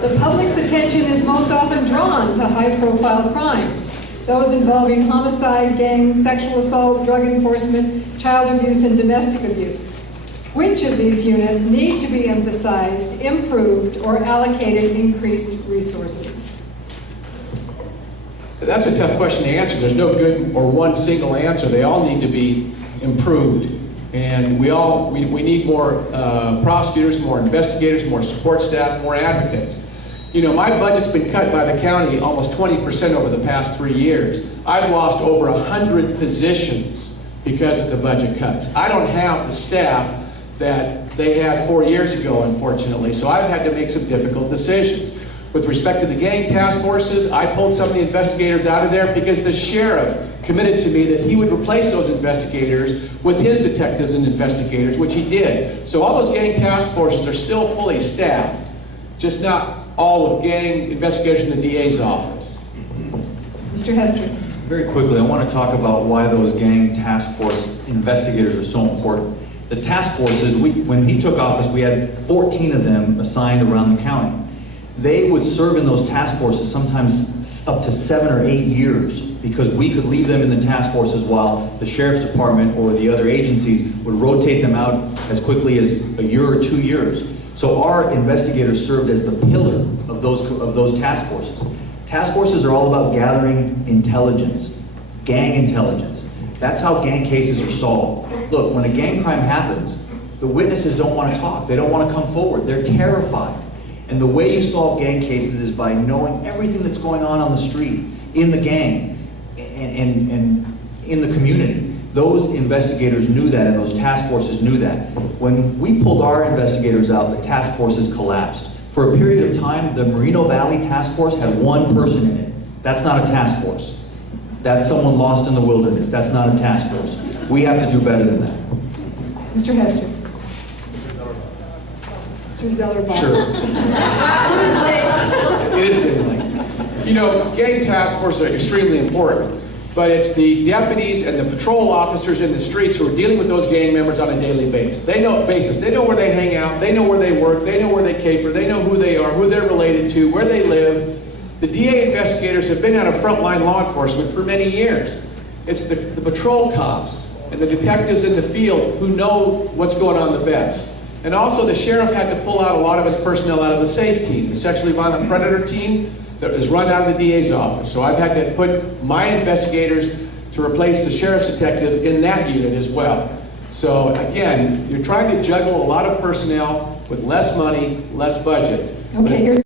The public's attention is most often drawn to high-profile crimes, those involving homicide, gang, sexual assault, drug enforcement, child abuse, and domestic abuse. Which of these units need to be emphasized, improved, or allocated increased resources? That's a tough question to answer. There's no good or one single answer. They all need to be improved. And we need more prosecutors, more investigators, more support staff, more advocates. You know, my budget's been cut by the county almost 20% over the past 3 years. I've lost over 100 positions because of the budget cuts. I don't have the staff that they had 4 years ago, unfortunately, so I've had to make some difficult decisions. With respect to the gang task forces, I pulled some of the investigators out of there because the sheriff committed to me that he would replace those investigators with his detectives and investigators, which he did. So all those gang task forces are still fully staffed, just not all with gang investigators in the DA's office. Mr. Hester. Very quickly, I want to talk about why those gang task force investigators are so important. The task forces, when he took office, we had 14 of them assigned around the county. They would serve in those task forces sometimes up to 7 or 8 years because we could leave them in the task forces while the sheriff's department or the other agencies would rotate them out as quickly as a year or 2 years. So our investigators served as the pillar of those task forces. Task forces are all about gathering intelligence, gang intelligence. That's how gang cases are solved. Look, when a gang crime happens, the witnesses don't want to talk. They don't want to come forward. They're terrified. And the way you solve gang cases is by knowing everything that's going on the street, in the gang, and in the community. Those investigators knew that, and those task forces knew that. When we pulled our investigators out, the task forces collapsed. For a period of time, the Moreno Valley Task Force had 1 person in it. That's not a task force. That's someone lost in the wilderness. That's not a task force. We have to do better than that. Mr. Hester. Mr. Zellerbach. Sure. It is getting late. You know, gang task forces are extremely important, but it's the deputies and the patrol officers in the streets who are dealing with those gang members on a daily basis. They know where they hang out, they know where they work, they know where they caper, they know who they are, who they're related to, where they live. The DA investigators have been out of frontline law enforcement for many years. It's the patrol cops and the detectives in the field who know what's going on the best. And also the sheriff had to pull out a lot of his personnel out of the SAFE team, the sexually violent predator team that is run out of the DA's office. So I've had to put my investigators to replace the sheriff's detectives in that unit as well. So again, you're trying to juggle a lot of personnel with less money, less budget. Okay, here's